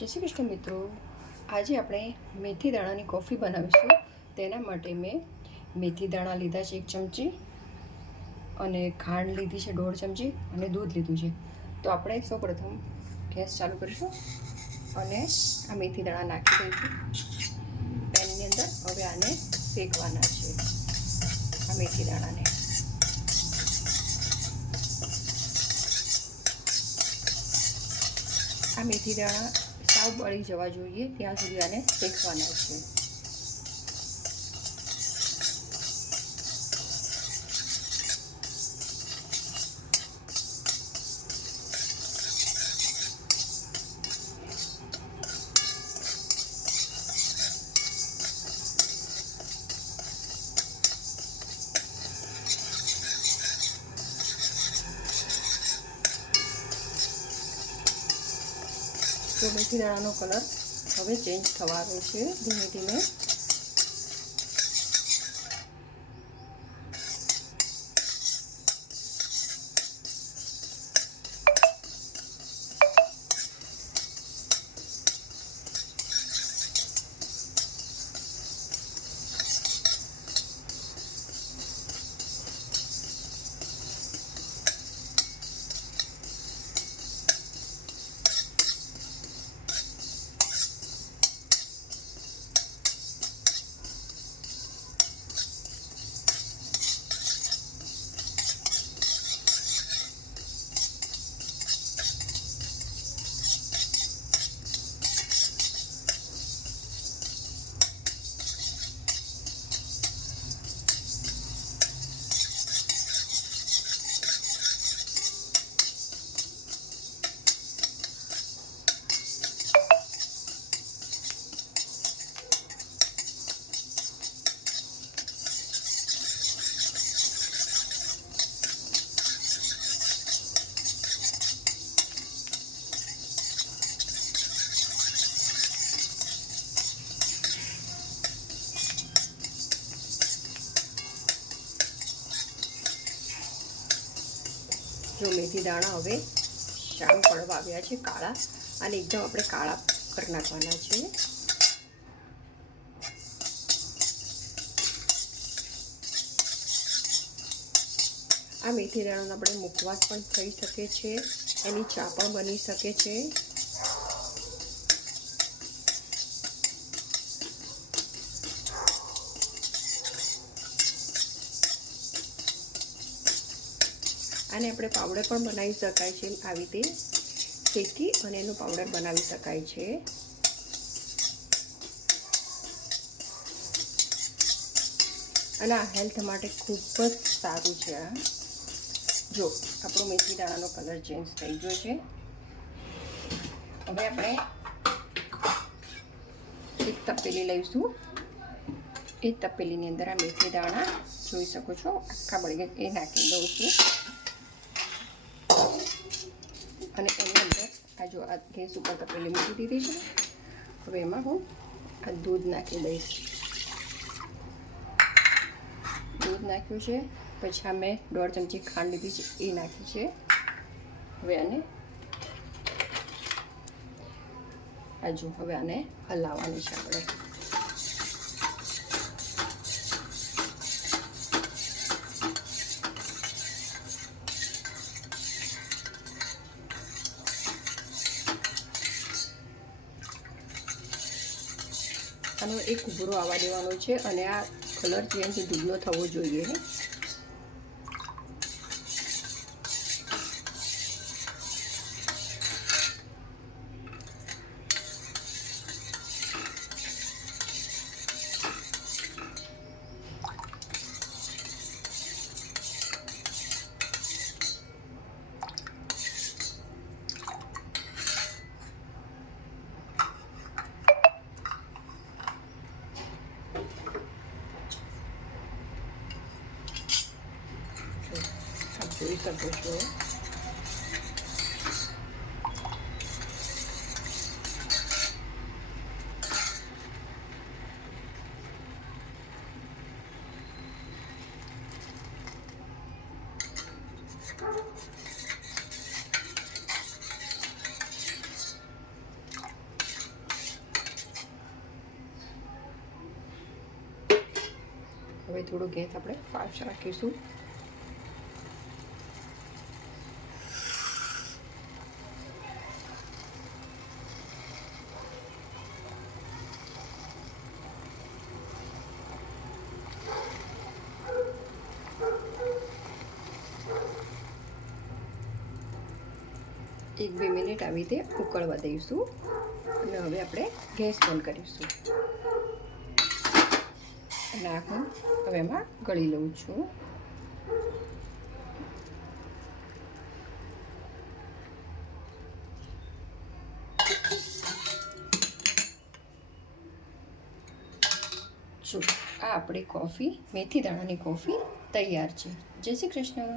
જય શ્રી કૃષ્ણ મિત્રો, આજે આપણે મેથી દાણાની કોફી બનાવીશું। તેના માટે મેં મેથી દાણા લીધા છે 1 ચમચી અને ખાંડ લીધી છે 1.5 ચમચી અને દૂધ લીધું છે। તો આપણે સૌપ્રથમ ગેસ ચાલુ કરીશું અને આ મેથી દાણા નાખી દઈશું પેનની અંદર। હવે આને શેકવાના છે, આ મેથી દાણાને। આ મેથી દાણા સાવ બળી જવા જોઈએ ત્યાં સુધી આને શેકવાના છે। તો મેથી દાણાનો કલર હવે ચેન્જ થવા આવ્યો છે ધીમે ધીમે। जो मेथी दाणा હવે શામ પડવા આવ્યા છે કાળા, અને એકદમ આપણે કાળા કરી નાખવાના છે। આ મેથી દાણાનો આપણે મુખવાસ પણ થઈ શકે છે, એની ચા પણ બની શકે છે। આને આપણે પાવડર પણ બનાવી શકાય છે, આવી રીતે શેકી અને એનો પાવડર બનાવી શકાય છે। અને આ હેલ્થ માટે ખૂબ જ સારું છે। આ જો આપણો મેથી દાણાનો કલર ચેન્જ થઈ ગયો છે। હવે આપણે એક તપેલી લઈશું, એ તપેલીની અંદર આ મેથી દાણા જોઈ શકો છો આખા બળી ગયા એ નાખી દઉં છું। અને એની અંદર આ જો આ ગેસ ઉપર તપેલી મૂકી દીધી છે। હવે એમાં હું આ દૂધ નાખી દઈશ। દૂધ નાખ્યું છે, પછી આ મેં 1.5 ચમચી ખાંડ લીધી છે એ નાખી છે। હવે આને હવે આને હલાવવાની છે આપણે। આનો એક ઉભરો આવવા દેવાનો છે અને આ કલર ચેન્જ દૂધનો થવો જોઈએ। જોઈ શકો છો હવે થોડું ગેસ આપણે ફાસ્ટ રાખીશું. એક બે મિનિટ આવી રીતે ઉકળવા દઈશું અને હવે આપણે ગેસ બંધ કરીશું. અને આ હું હવે એમાં ગળી લઉં છું. જો આ આપણી કોફી, મેથી દાણાની કોફી તૈયાર છે. જય શ્રી કૃષ્ણ.